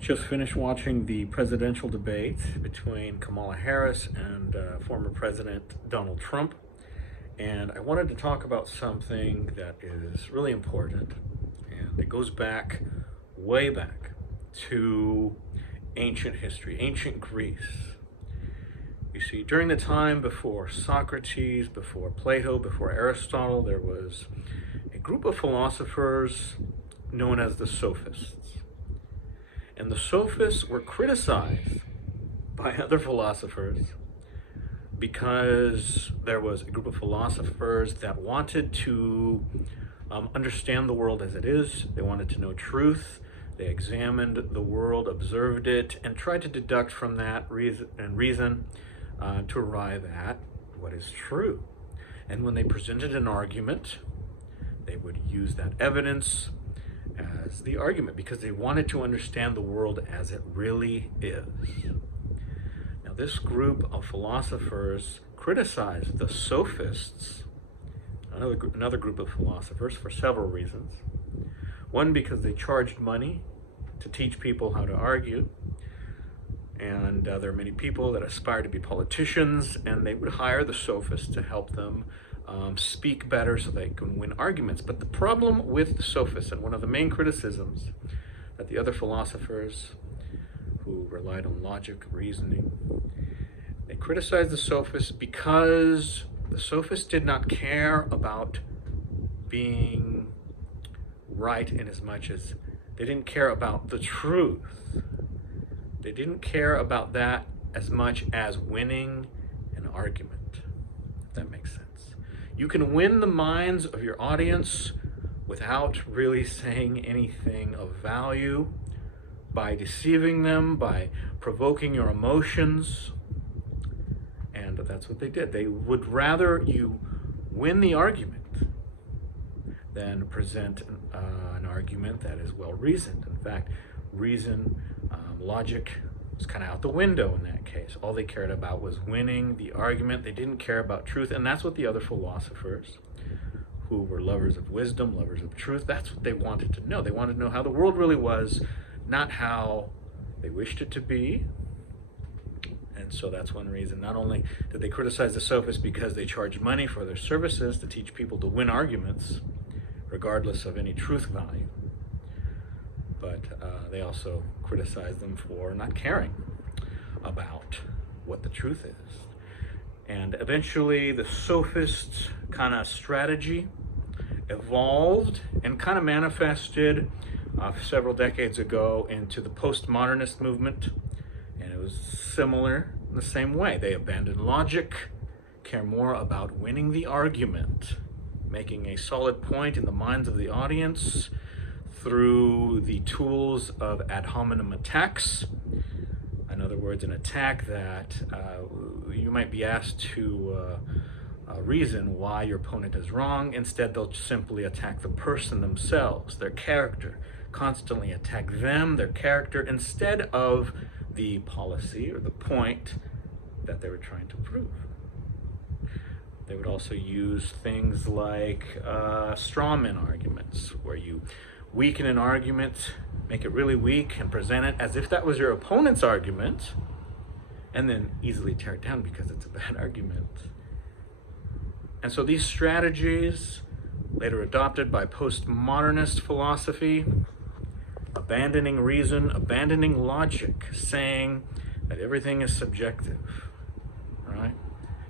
Just finished watching the presidential debate between Kamala Harris and former President Donald Trump. And I wanted to talk about something that is really important. And it goes back, way back, to ancient history, ancient Greece. You see, during the time before Socrates, before Plato, before Aristotle, there was a group of philosophers known as the Sophists. And the Sophists were criticized by other philosophers because there was a group of philosophers that wanted to understand the world as it is. They wanted to know truth. They examined the world, observed it, and tried to deduct from that reason to arrive at what is true. And when they presented an argument, they would use that evidence as the argument because they wanted to understand the world as it really is. Now, this group of philosophers criticized the Sophists, another group of philosophers, for several reasons. One, because they charged money to teach people how to argue. And there are many people that aspire to be politicians, and they would hire the Sophists to help them speak better so they can win arguments. But the problem with the Sophists, and one of the main criticisms that the other philosophers who relied on logic, reasoning, they criticized the Sophists because the Sophists did not care about being right in as much as they didn't care about the truth. They didn't care about that as much as winning an argument, if that makes sense. You can win the minds of your audience without really saying anything of value, by deceiving them, by provoking your emotions. And that's what they did. They would rather you win the argument than present an argument that is well reasoned. In fact, reason, logic was kind of out the window in that case. All they cared about was winning the argument. They didn't care about truth. And that's what the other philosophers, who were lovers of wisdom, lovers of truth, that's what they wanted to know. They wanted to know how the world really was, not how they wished it to be. And so that's one reason. Not only did they criticize the Sophists because they charged money for their services to teach people to win arguments, regardless of any truth value, but they also criticized them for not caring about what the truth is. And eventually the Sophists' kind of strategy evolved and kind of manifested several decades ago into the postmodernist movement. And it was similar in the same way. They abandoned logic, care more about winning the argument, making a solid point in the minds of the audience through the tools of ad hominem attacks. In other words, an attack that you might be asked to reason why your opponent is wrong. Instead, they'll simply attack the person themselves, their character, constantly attack them, their character, instead of the policy or the point that they were trying to prove. They would also use things like straw man arguments, where you weaken an argument, make it really weak, and present it as if that was your opponent's argument, and then easily tear it down because it's a bad argument. And so these strategies, later adopted by postmodernist philosophy, abandoning reason, abandoning logic, saying that everything is subjective, right?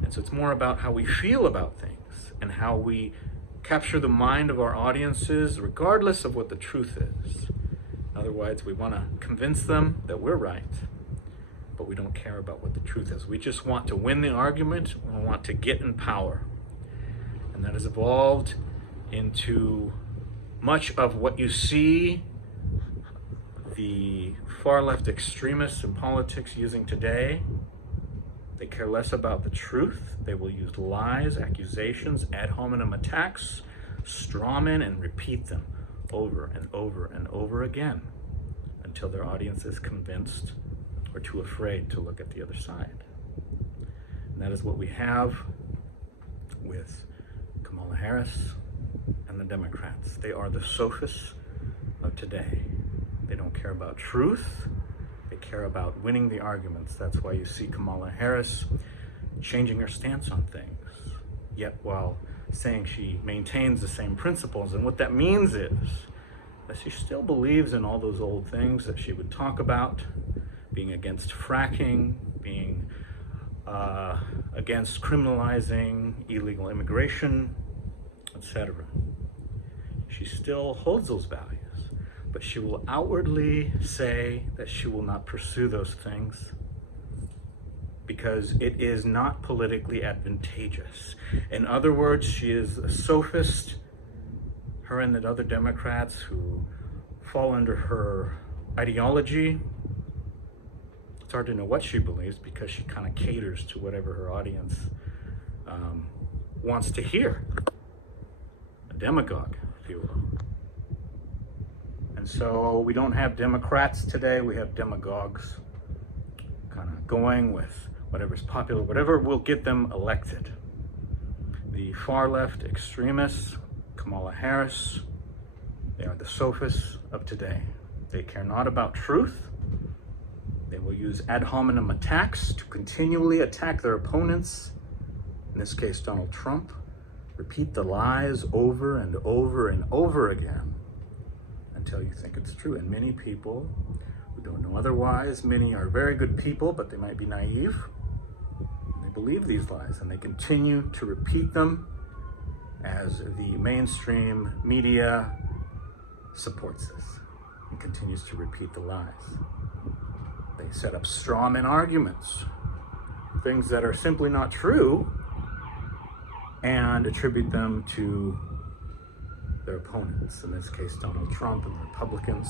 And so it's more about how we feel about things and how we capture the mind of our audiences regardless of what the truth is. Otherwise, we want to convince them that we're right, but we don't care about what the truth is. We just want to win the argument. We want to get in power. And that has evolved into much of what you see the far left extremists in politics using today. They care less about the truth. They will use lies, accusations, ad hominem attacks, strawmen, and repeat them over and over and over again until their audience is convinced or too afraid to look at the other side. And that is what we have with Kamala Harris and the Democrats. They are the sophists of today. They don't care about truth. They care about winning the arguments. That's why you see Kamala Harris changing her stance on things, yet while saying she maintains the same principles. And what that means is that she still believes in all those old things that she would talk about, being against fracking, being against criminalizing illegal immigration, etc. She still holds those values, but she will outwardly say that she will not pursue those things because it is not politically advantageous. In other words, she is a sophist. Her and the other Democrats who fall under her ideology, it's hard to know what she believes because she kind of caters to whatever her audience wants to hear. A demagogue, if you will. And so we don't have Democrats today, we have demagogues kind of going with whatever's popular, whatever will get them elected. The far left extremists, Kamala Harris, they are the sophists of today. They care not about truth. They will use ad hominem attacks to continually attack their opponents, in this case Donald Trump, repeat the lies over and over and over again until you think it's true. And many people who don't know otherwise, many are very good people, but they might be naive. They believe these lies and they continue to repeat them as the mainstream media supports this and continues to repeat the lies. They set up straw man arguments, things that are simply not true, and attribute them to their opponents, in this case Donald Trump and the Republicans,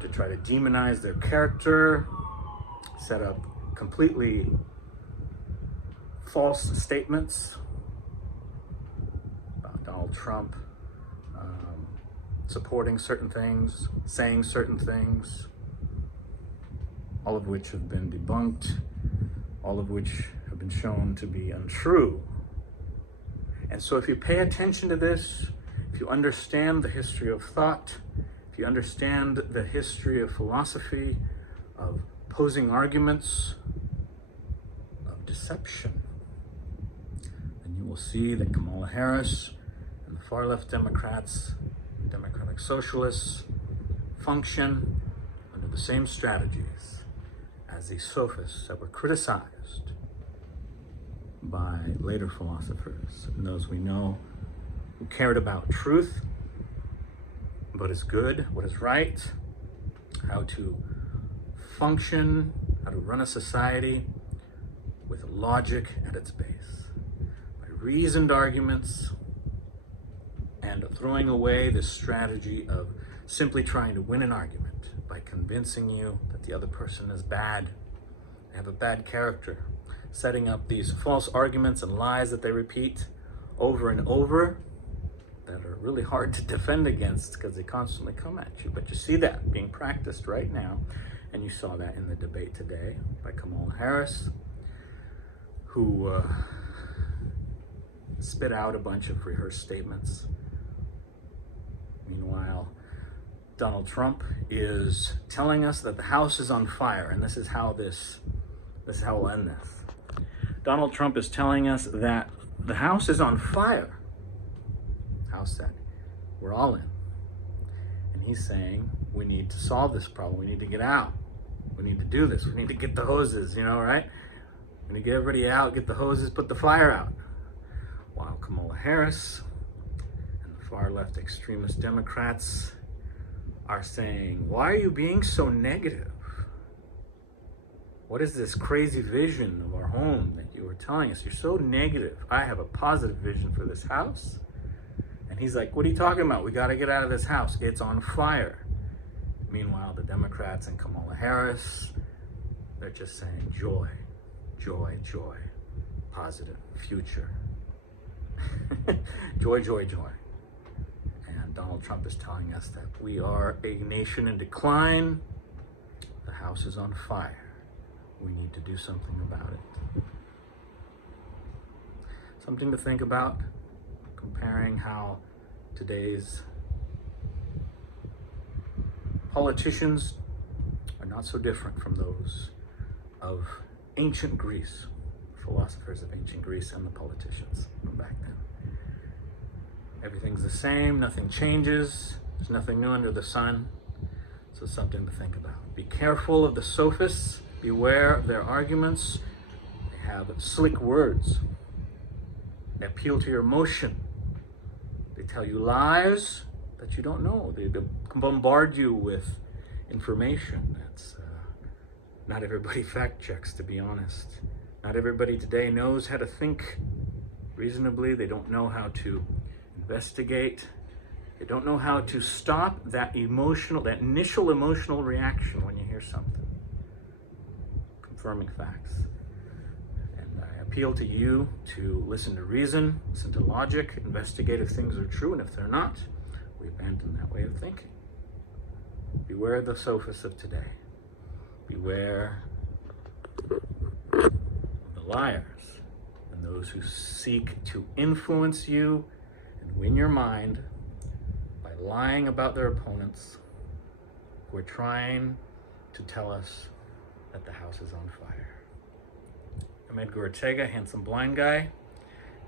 to try to demonize their character, set up completely false statements about Donald Trump supporting certain things, saying certain things, all of which have been debunked, all of which have been shown to be untrue. And so if you pay attention to this, if you understand the history of thought, if you understand the history of philosophy, of posing arguments, of deception, then you will see that Kamala Harris and the far left Democrats, Democratic Socialists, function under the same strategies as the sophists that were criticized by later philosophers and those we know who cared about truth, what is good, what is right, how to function, how to run a society with logic at its base, by reasoned arguments, and throwing away this strategy of simply trying to win an argument by convincing you that the other person is bad, they have a bad character, setting up these false arguments and lies that they repeat over and over that are really hard to defend against because they constantly come at you. But you see that being practiced right now, and you saw that in the debate today by Kamala Harris, who spit out a bunch of rehearsed statements. Meanwhile, Donald Trump is telling us that the house is on fire, and this is how we'll end this. Donald Trump is telling us that the house is on fire. House that we're all in. And he's saying we need to solve this problem. We need to get out. We need to do this. We need to get the hoses, right? We need to get everybody out, get the hoses, put the fire out. While Kamala Harris and the far left extremist Democrats are saying, why are you being so negative? What is this crazy vision of our home that you were telling us? You're so negative. I have a positive vision for this house. And he's like, what are you talking about? We got to get out of this house. It's on fire. Meanwhile, the Democrats and Kamala Harris, they're just saying joy, joy, joy, positive future. Joy, joy, joy. And Donald Trump is telling us that we are a nation in decline. The house is on fire. We need to do something about it. Something to think about, comparing how today's politicians are not so different from those of ancient Greece, philosophers of ancient Greece and the politicians from back then. Everything's the same, nothing changes, there's nothing new under the sun, so something to think about. Be careful of the sophists, beware of their arguments. They have slick words, they appeal to your emotion, they tell you lies that you don't know, they bombard you with information that's not everybody fact checks, to be honest. Not everybody today knows how to think reasonably. They don't know how to investigate. They don't know how to stop that initial emotional reaction when you hear something. Confirming facts. And I appeal to you to listen to reason, listen to logic, investigate if things are true, and if they're not, we abandon that way of thinking. Beware the sophists of today. Beware of the liars and those who seek to influence you and win your mind by lying about their opponents, who are trying to tell us that the house is on fire. I'm Edgar Ortega, handsome blind guy,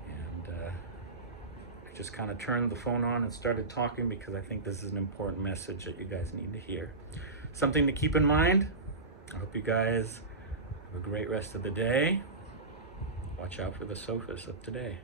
and I just kind of turned the phone on and started talking because I think this is an important message that you guys need to hear. Something to keep in mind. I hope you guys have a great rest of the day. Watch out for the sophists of today.